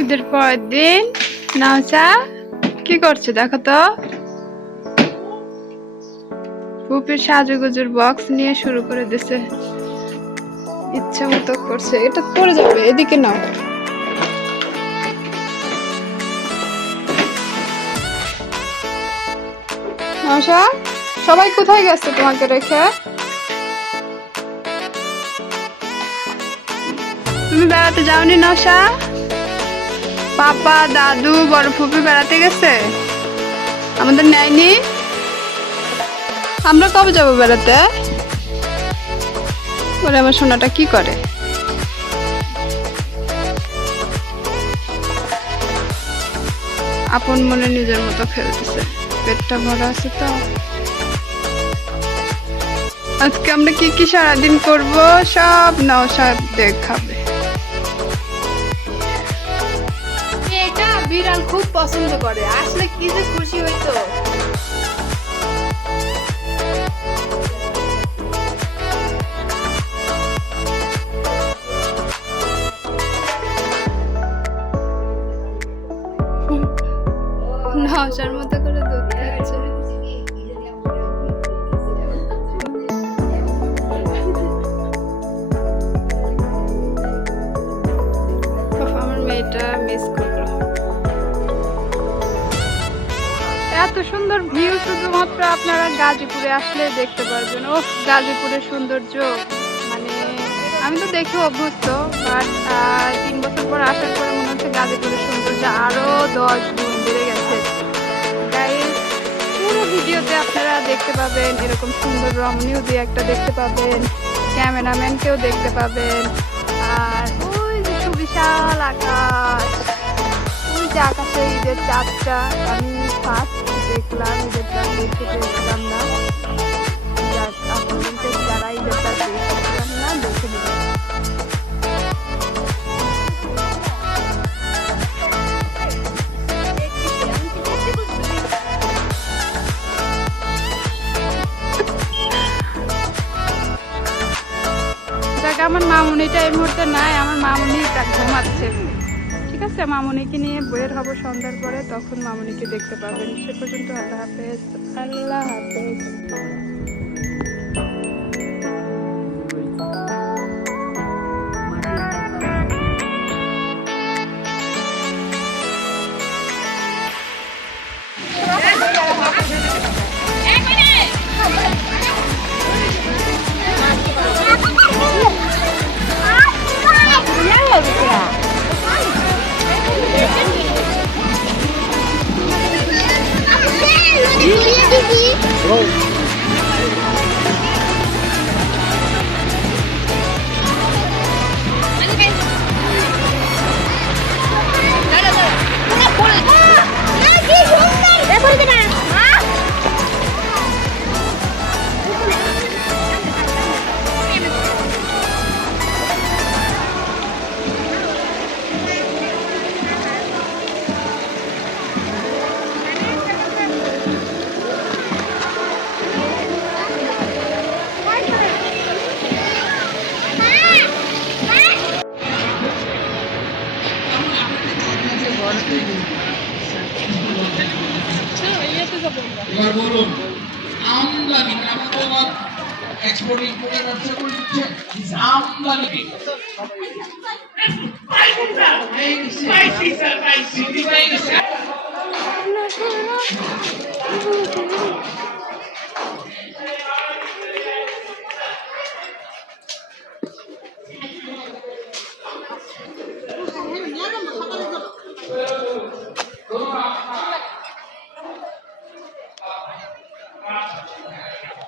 ঈদের পরের দিন নাওচা কি করছে দেখো তো? পুপির সাজুগুজুর বক্স নিয়ে শুরু করে দিছে। ইচ্ছা মতো করছে, এটা পড়ে যাবে, এদিকে নাও। নাওশা সবাই কোথায় গেছে তোমাকে রেখে? তুমি বেড়াতে যাওনি নশা পাপা, দাদু, বড় ফুপি বেড়াতে গেছে। আমাদের নেয়নি। আমরা কবে যাব বেড়াতে? বলে আমার সোনাটা কি করে? আপন মনে নিজের মতো খেলতেছে পেটটা ভরা আছে তো। আজকে আমরা কি কি সারাদিন করব? সব নাও সব দেখাবে। বিড়াল খুব পছন্দ করে। আসলে কি যে খুশি হইতো। এত সুন্দর ভিউ শুধুমাত্র আপনারা গাজীপুরে আসলে দেখতে পারবেন। ও গাজীপুরের সৌন্দর্য। মানে আমি তো দেখে অভ্যস্ত বাট তিন বছর পর আসার পরে মনে হচ্ছে গাজীপুরের সৌন্দর্য আরও দশ গুণ বেড়ে গেছে। তাই পুরো ভিডিওতে আপনারা দেখতে পাবেন এরকম সুন্দর রমণীয় দিয়ে একটা দেখতে পাবেন ক্যামেরাম্যানকেও দেখতে পাবেন, আর ওই যে সুবিশাল আকাশ। যে আকাশে ঈদের চাঁদটা আমি ফার্স্ট দেখলাম, ঈদের চাঁদ দেখতে পেয়েছিলাম না। আমার মামুনিটা এই মুহূর্তে নাই, আমার মামুনি ঘুমাচ্ছে। ঠিক আছে মামুনিকে নিয়ে বের হব সন্ধ্যার পরে তখন মামুনিকে দেখতে পাবেন। সে পর্যন্ত আল্লাহ হাফেজ। আল্লাহ হাফেজ। এবার বলুন আমদানি আপনার এক্সপোর্ট ইম্পোর্টের ব্যবসা করে দিচ্ছে? আমদানি পাইছি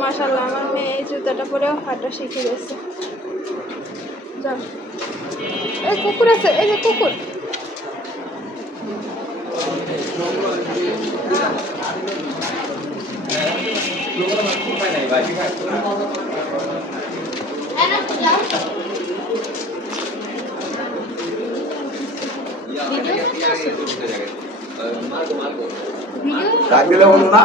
মাসাল্লাহ আমার মেয়ে এই জুতাটা পরেও হাঁটা শিখে গেছে। এই কুকুর আছে, এই যে কুকুর। ভিডিও కాశీలో ఉన్నా